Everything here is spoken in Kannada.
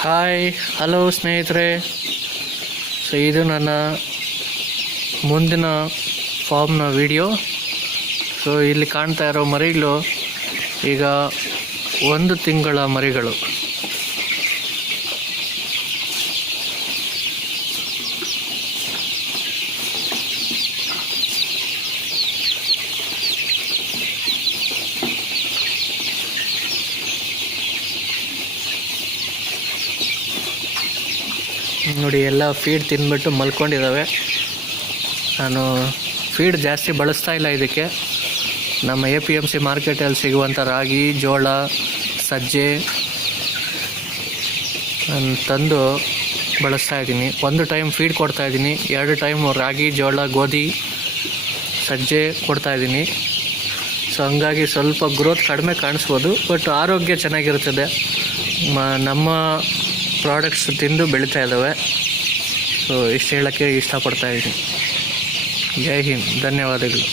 ಹಾಯ್ ಹಲೋ ಸ್ನೇಹಿತರೆ. ಸೊ ಇದು ನನ್ನ ಮುಂದಿನ ಫಾರ್ಮ್ನ ವಿಡಿಯೋ. ಸೊ ಇಲ್ಲಿ ಕಾಣ್ತಾ ಇರೋ ಮರಿಗಳು ಈಗ 1 ತಿಂಗಳ ಮರಿಗಳು. ನೋಡಿ, ಎಲ್ಲ ಫೀಡ್ ತಿಂದ್ಬಿಟ್ಟು ಮಲ್ಕೊಂಡಿದ್ದಾವೆ. ನಾನು ಫೀಡ್ ಜಾಸ್ತಿ ಬಳಸ್ತಾ ಇಲ್ಲ. ಇದಕ್ಕೆ ನಮ್ಮ APMC ಮಾರ್ಕೆಟಲ್ಲಿ ಸಿಗುವಂಥ ರಾಗಿ, ಜೋಳ, ಸಜ್ಜೆ ನಾನು ತಂದು ಬಳಸ್ತಾ ಇದ್ದೀನಿ. 1 ಟೈಮ್ ಫೀಡ್ ಕೊಡ್ತಾಯಿದ್ದೀನಿ, 2 ಟೈಮ್ ರಾಗಿ, ಜೋಳ, ಗೋಧಿ, ಸಜ್ಜೆ ಕೊಡ್ತಾಯಿದ್ದೀನಿ. ಸೊ ಹಂಗಾಗಿ ಸ್ವಲ್ಪ ಗ್ರೋತ್ ಕಡಿಮೆ ಕಾಣಿಸ್ಬೋದು, ಬಟ್ ಆರೋಗ್ಯ ಚೆನ್ನಾಗಿರ್ತದೆ. ನಮ್ಮ ಪ್ರಾಡಕ್ಟ್ಸ್ ತಿಂದು ಬೆಳೀತಾ ಇದ್ದಾವೆ. ಸೊ ಇಷ್ಟು ಹೇಳೋಕ್ಕೆ ಇಷ್ಟಪಡ್ತಾಯಿದ್ದೀನಿ. ಜೈ ಹಿಂದ್, ಧನ್ಯವಾದಗಳು.